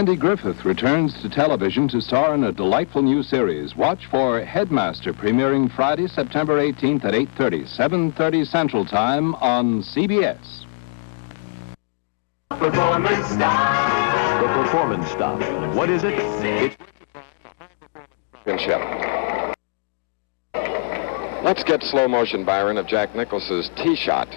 Andy Griffith returns to television to star in a delightful new series. Watch for Headmaster, premiering Friday, September 18th at 8:30, 7:30 Central Time on CBS. Performance Stop. The Performance Stop. What is it? It's championship. Let's get slow motion, Byron, of Jack Nicklaus's tee shot.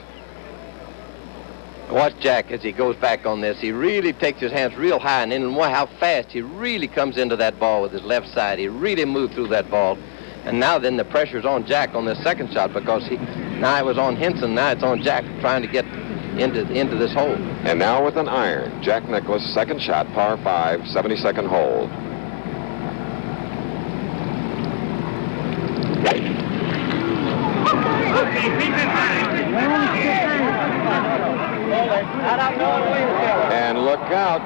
Watch Jack as he goes back on this. He really takes his hands real high, and then how fast he really comes into that ball with his left side. He really moved through that ball. And now then the pressure's on Jack on this second shot, because now it was on Henson, now it's on Jack trying to get into this hole. And now with an iron, Jack Nicklaus, second shot, par 5, 72nd hole. And look out.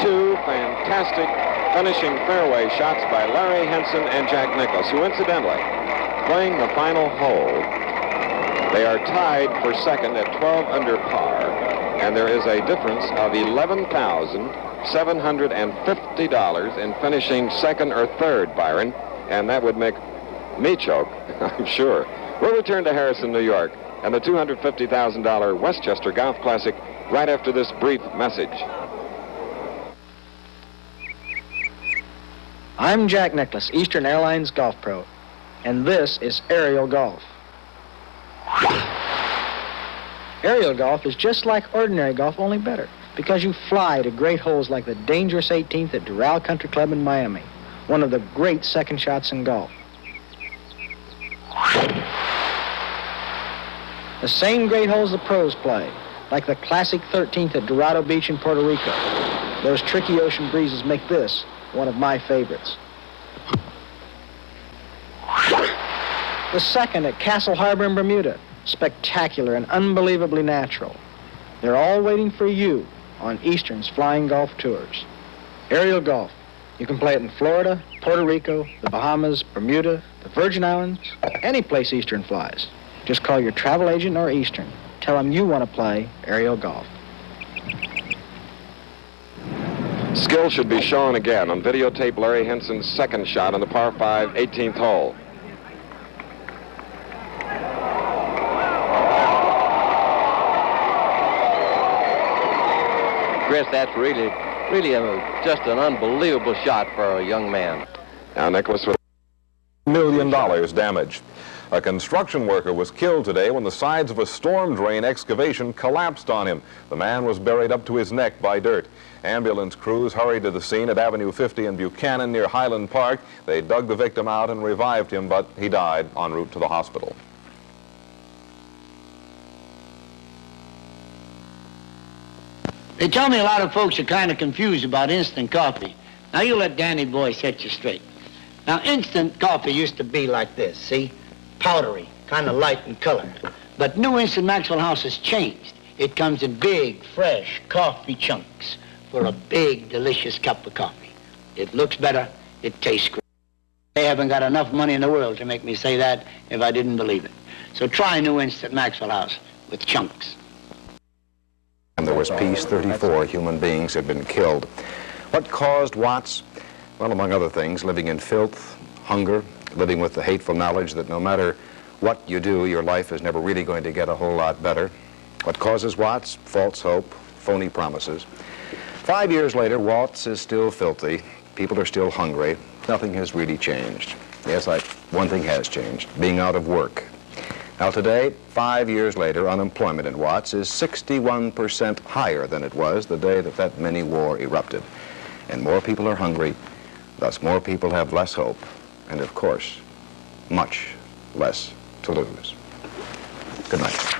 Two fantastic finishing fairway shots by Larry Henson and Jack Nicklaus, who incidentally, playing the final hole, they are tied for second at 12 under par, and there is a difference of $11,750 in finishing second or third, Byron, and that would make me choke, I'm sure. We'll return to Harrison, New York, and the $250,000 Westchester Golf Classic right after this brief message. I'm Jack Nicklaus, Eastern Airlines Golf Pro, and this is aerial golf. Aerial golf is just like ordinary golf, only better, because you fly to great holes like the dangerous 18th at Doral Country Club in Miami, one of the great second shots in golf. The same great holes the pros play, like the classic 13th at Dorado Beach in Puerto Rico. Those tricky ocean breezes make this one of my favorites. The second at Castle Harbor in Bermuda, spectacular and unbelievably natural. They're all waiting for you on Eastern's Flying Golf Tours. Aerial golf. You can play it in Florida, Puerto Rico, the Bahamas, Bermuda, the Virgin Islands, any place Eastern flies. Just call your travel agent or Eastern. Tell them you want to play aerial golf. Skill should be shown again on videotape Larry Henson's second shot on the par 5, 18th hole. Chris, that's really just an unbelievable shot for a young man. Now Nicklaus with $1 million damage. A construction worker was killed today when the sides of a storm drain excavation collapsed on him. The man was buried up to his neck by dirt. Ambulance crews hurried to the scene at Avenue 50 in Buchanan near Highland Park. They dug the victim out and revived him, but he died en route to the hospital. They tell me a lot of folks are kind of confused about instant coffee. Now, you let Danny boy set you straight. Now, instant coffee used to be like this, see? Powdery, kind of light in color. But new Instant Maxwell House has changed. It comes in big, fresh coffee chunks for a big, delicious cup of coffee. It looks better, it tastes great. They haven't got enough money in the world to make me say that if I didn't believe it. So try new Instant Maxwell House with chunks. And there was peace. 34 human beings had been killed. What caused Watts? Well, among other things, living in filth, hunger, living with the hateful knowledge that no matter what you do, your life is never really going to get a whole lot better. What causes Watts? False hope, phony promises. 5 years later, Watts is still filthy. People are still hungry. Nothing has really changed. Yes, one thing has changed, being out of work. Now today, 5 years later, unemployment in Watts is 61% higher than it was the day that mini war erupted. And more people are hungry, thus more people have less hope, and of course, much less to lose. Good night.